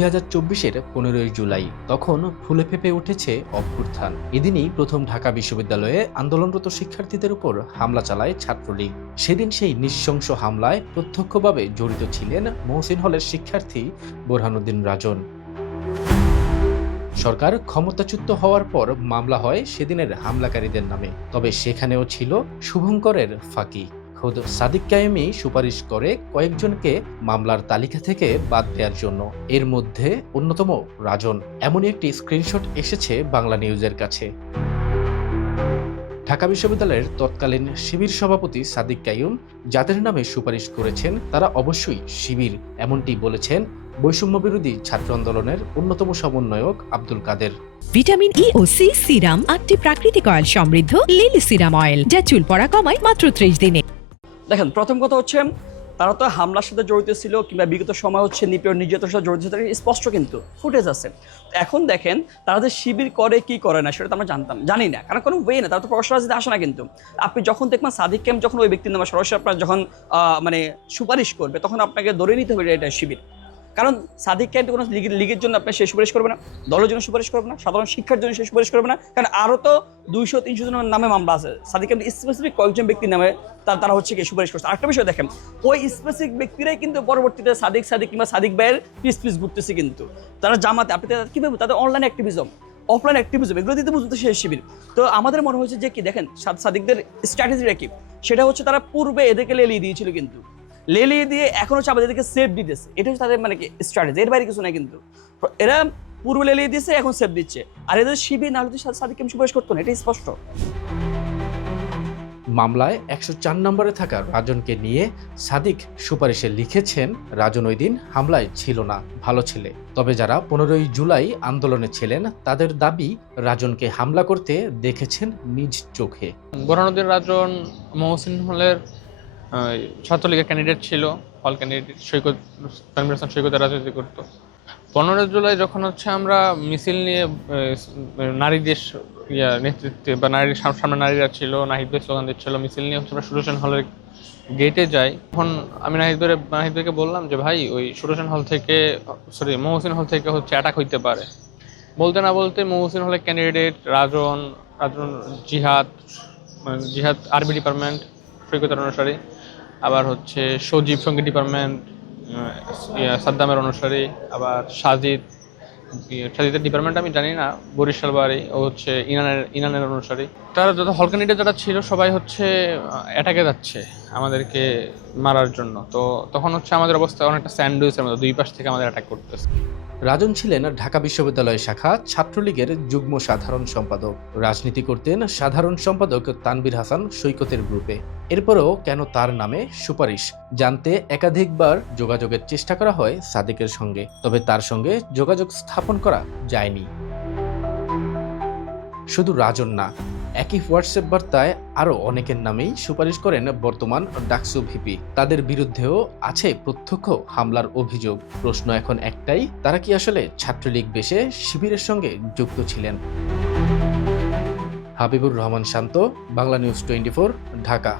2024-এর 15ই জুলাই। তখন ফুলে ফেঁপে উঠেছে অভ্যুত্থান। এদিনই প্রথম ঢাকা বিশ্ববিদ্যালয়ে আন্দোলনরত শিক্ষার্থীদের উপর হামলা চালায় ছাত্রলীগ। সেদিন সেই নৃশংস হামলায় প্রত্যক্ষভাবে জড়িত ছিলেন মহসিন হলের শিক্ষার্থী বোরহানুদ্দিন রাজন। সরকার ক্ষমতাচ্যুত হওয়ার পর মামলা হয় সেদিনের হামলাকারীদের নামে। তবে সেখানেও ছিল শুভঙ্করের ফাঁকি। খোদ সাদিক কায়েমী সুপারিশ করে কয়েকজনকে মামলার তালিকা থেকে বাদ দেওয়ার জন্য। এর মধ্যে অন্যতম রাজন। এমনই একটি স্ক্রিনশট এসেছে বাংলা নিউজের কাছে। ঢাকা বিশ্ববিদ্যালয়ের তৎকালীন শিবির সভাপতি সাদিক কাইয়ুম যাদের নামে সুপারিশ করেছেন তারা অবশ্যই শিবির, এমনটি বলেছেন বৈষম্যবিরোধী ছাত্র আন্দোলনের অন্যতম সমন্বয়ক আব্দুল কাদের। ভিটামিন ই ও সি সিরাম 8টি প্রাকৃতিক অয়েল সমৃদ্ধ লিলি সিরাম অয়েল, যা চুল পড়া কমায় মাত্র 30 দিনে। দেখেন, প্রথম কথা হচ্ছে তারা তো হামলার সাথে জড়িত ছিল, কিংবা বিগত সময় হচ্ছে নিপীড়ন নির্যাতনের সাথে জড়িত ছিল, স্পষ্ট কিন্তু ফুটেজ আছে। এখন দেখেন তারা যে শিবির করে কি করে না সেটা তো আমরা জানি না, কারণ কোনো ওয়ে না, তারা তো প্রকাশ্য রাজনীতি আসে না। কিন্তু আপনি যখন দেখবেন সাদিক কায়েম যখন ওই ব্যক্তির নামে সরাসরি আপনার যখন সুপারিশ করবে, তখন আপনাকে ধরে নিতে হবে এটা শিবির। কারণ সাদিক কায়েম কোনো লিগের জন্য আপনি সে সুপারিশ করবে না, দলের জন্য সুপারিশ করবে না, সাধারণ শিক্ষার জন্য সে সুপারিশ করবে না। কারণ আরও তো 200-300 জনের নামে মামলা আছে। সাদিক কায়েম স্পেসিফিক কয়েকজন ব্যক্তির নামে তারা হচ্ছে কি সুপারিশ করছে। আরেকটা বিষয় দেখেন, ওই স্পেসিফিক ব্যক্তিরাই কিন্তু পরবর্তীতে সাদিক কিংবা সাদিক ভাইয়ের পিস ঘুরতেছে। কিন্তু তারা জামাতে, আপনি কীভাবে তাদের অনলাইন অ্যাক্টিভিজম, অফলাইন অ্যাক্টিভিজম, এগুলো দিতে বুঝতে সে শিবির। তো আমাদের মনে হয়েছে যে কি দেখেন সাদিকদের স্ট্র্যাটেজিটা কি, সেটা হচ্ছে তারা পূর্বে এদেরকে লেলিয়ে দিয়েছিল, কিন্তু লেলিয়ে দিয়ে এখন হচ্ছে আমাদের এদেরকে সেফ দিতেছে। এটা হচ্ছে তাদের কি স্ট্র্যাটেজি, এর বাইরে কিছু নাই। কিন্তু এরা পূর্বে লেলিয়ে দিয়েছে, এখন সেফ দিচ্ছে। আর এদের শিবির না হলে সাদিক কায়েম সুপারিশ করতো না, এটাই স্পষ্ট। মামলায় 104 নম্বরে থাকা রাজনকে নিয়ে সাদিক সুপারিশে লিখেছেন, রাজন ওই দিন হামলায় ছিল না, ভালো ছেলে। তবে যারা 15ই জুলাই আন্দোলনে ছিলেন তাদের দাবি রাজনকে হামলা করতে দেখেছেন নিজ চোখে। বোরহানুদ্দিন রাজন মহসিন হলের ছাত্রলীগের ক্যান্ডিডেট ছিল, হল ক্যান্ডিডেট। তানভীর হাসান সৈকতের রাজনীতি করতো। 15 জুলাই যখন হচ্ছে আমরা মিছিল নিয়ে নারীদের নেতৃত্বে বা নারীর সামনে নারীরা ছিল, নাহিদ ভাই স্লোগান দিচ্ছিল, মিছিল নিয়ে হচ্ছে আমরা সুদর্শন হলের গেটে যাই। তখন আমি নাহিদ ভাইকে বললাম যে ভাই, ওই সুদর্শন হল থেকে মহসিন হল থেকে হচ্ছে অ্যাটাক হইতে পারে। বলতে না বলতে মহসিন হলের ক্যান্ডিডেট রাজন জিহাদ আরবি ডিপার্টমেন্ট সৈকতের অনুসারী, আবার হচ্ছে সজীব সঙ্গীত ডিপার্টমেন্ট সাদ্দামের অনুসারী, আবার সাজিদের ডিপার্টমেন্ট আমি জানি না, বরিশাল বাড়ি, ও হচ্ছে ইনানের অনুসারী। তারা যত হল ক্যান্ডিডেট যারা ছিল সবাই হচ্ছে অ্যাটাকে যাচ্ছে আমাদেরকে মারার জন্য। তো তখন হচ্ছে আমাদের অবস্থা অনেকটা স্যান্ডউইচের মতো, দুই পাশ থেকে আমাদের অ্যাটাক করতেছে। রাজন ছিলেন ঢাকা বিশ্ববিদ্যালয় শাখা ছাত্রলীগের যুগ্ম সাধারণ সম্পাদক। রাজনীতি করতেন সাধারণ সম্পাদক তানভীর হাসান সৈকতের গ্রুপে। এরপরেও কেন তার নামে সুপারিশ জানতে একাধিকবার যোগাযোগের চেষ্টা করা হয় সাদিকের সঙ্গে, তবে তার সঙ্গে যোগাযোগ স্থাপন করা যায়নি। শুধু রাজন না, একই হোয়াটসঅ্যাপ বার্তায় আরও অনেকের নামেই সুপারিশ করেন বর্তমান ডাকসু ভিপি। তাদের বিরুদ্ধেও আছে প্রত্যক্ষ হামলার অভিযোগ। প্রশ্ন এখন একটাই, তারা কি আসলে ছাত্রলীগ বেশে শিবিরের সঙ্গে যুক্ত ছিলেন? হাবিবুর রহমান শান্ত, বাংলা নিউজ 24, ঢাকা।